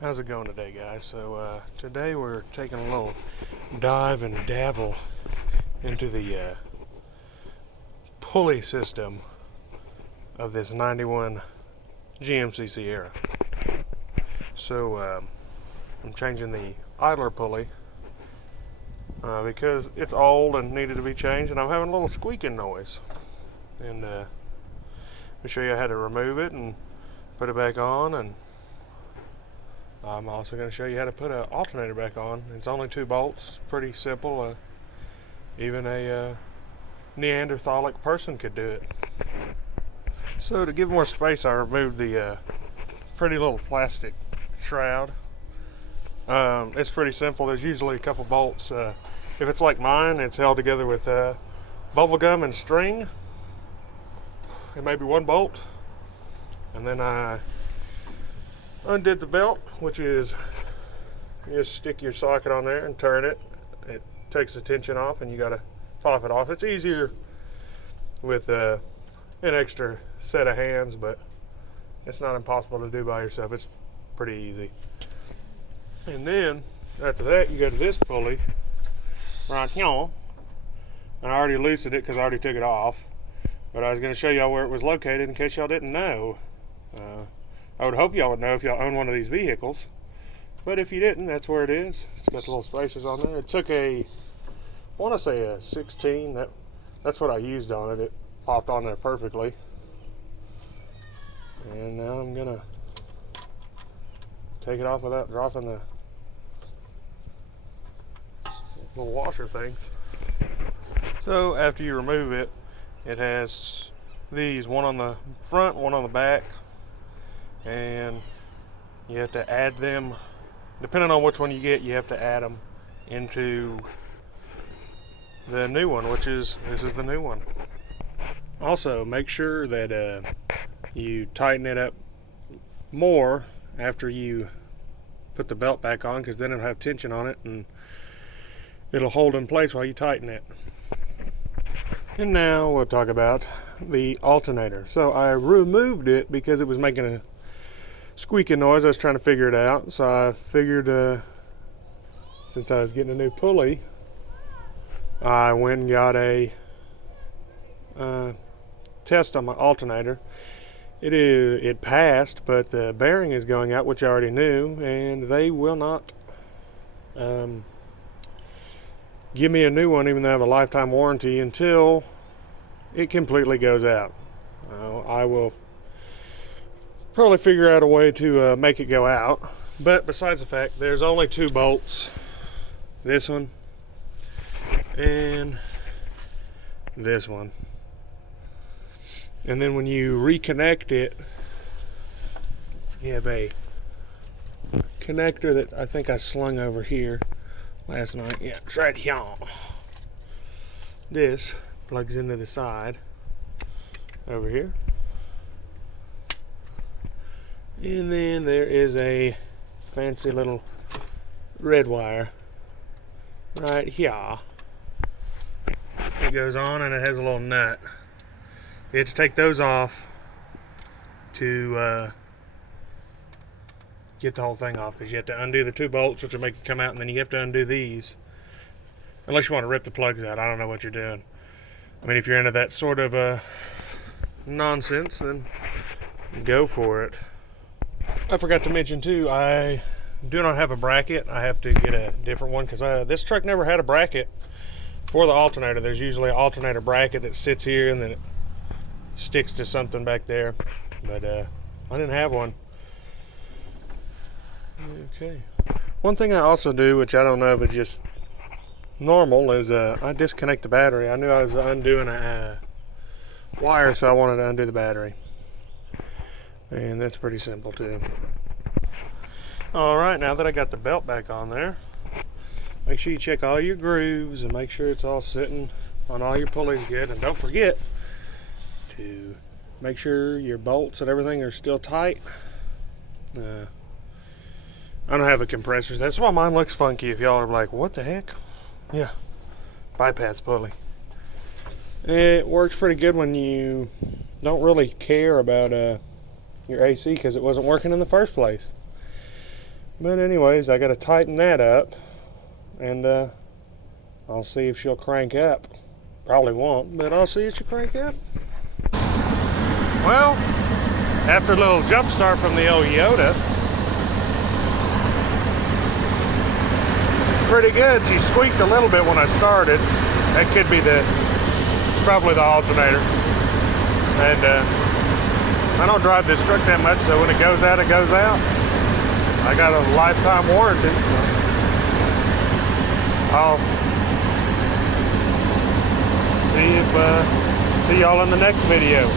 How's it going today, guys? So today we're taking a little dive and dabble into the pulley system of this 91 GMC Sierra. So I'm changing the idler pulley because it's old and needed to be changed, and I'm having a little squeaking noise. And let me show you how to remove it and put it back on, and I'm also going to show you how to put an alternator back on. It's only 2 bolts. It's pretty simple. Even a Neanderthalic person could do it. So to give more space, I removed the pretty little plastic shroud. It's pretty simple. There's usually a couple bolts. If it's like mine, it's held together with bubble gum and string. And maybe 1 bolt. And then I undid the belt, which is you just stick your socket on there and turn it. It takes the tension off, and you got to pop it off. It's easier with an extra set of hands, but it's not impossible to do by yourself. It's pretty easy. And then after that, you go to this pulley right here. And I already loosened it because I already took it off, but I was going to show y'all where it was located in case y'all didn't know. I would hope y'all would know if y'all own one of these vehicles, but if you didn't, that's where it is. It's got the little spacers on there. It took I want to say a 16. That's what I used on it. It popped on there perfectly. And now I'm gonna take it off without dropping the little washer things. So after you remove it, it has these, one on the front, one on the back. And you have to add them, depending on which one you get, you have to add them into the new one, this is the new one. Also, make sure that you tighten it up more after you put the belt back on, because then it'll have tension on it and it'll hold in place while you tighten it. And now we'll talk about the alternator. So I removed it because it was making a squeaking noise. I was trying to figure it out, so I figured since I was getting a new pulley, I went and got a test on my alternator. It passed, but the bearing is going out, which I already knew, and they will not give me a new one, even though I have a lifetime warranty, until it completely goes out. I will probably figure out a way to make it go out, but besides the fact, there's only 2 bolts, this one and this one, and then when you reconnect it, you have a connector that I think I slung over here last night. Yeah, it's right here. This plugs into the side over here. And then there is a fancy little red wire right here. It goes on, and it has a little nut. You have to take those off to get the whole thing off, because you have to undo the 2 bolts, which will make it come out, and then you have to undo these. Unless you want to rip the plugs out. I don't know what you're doing. I mean, if you're into that sort of nonsense, then go for it. I forgot to mention too, I do not have a bracket. I have to get a different one, because this truck never had a bracket for the alternator. There's usually an alternator bracket that sits here and then it sticks to something back there, but I didn't have one. Okay. One thing I also do, which I don't know if it's just normal, is I disconnect the battery. I knew I was undoing a wire, so I wanted to undo the battery. And that's pretty simple too. Alright, now that I got the belt back on there, make sure you check all your grooves and make sure it's all sitting on all your pulleys good. And don't forget to make sure your bolts and everything are still tight. I don't have a compressor. That's why mine looks funky. If y'all are like, what the heck? Yeah, bypass pulley. It works pretty good when you don't really care about your AC, because it wasn't working in the first place. But anyways, I got to tighten that up, and I'll see if she'll crank up. Probably won't, but I'll see if she'll crank up. Well, after a little jump start from the old Yoda, pretty good. She squeaked a little bit when I started. That could be probably the alternator. And I don't drive this truck that much, so when it goes out, it goes out. I got a lifetime warranty. I'll see y'all in the next video.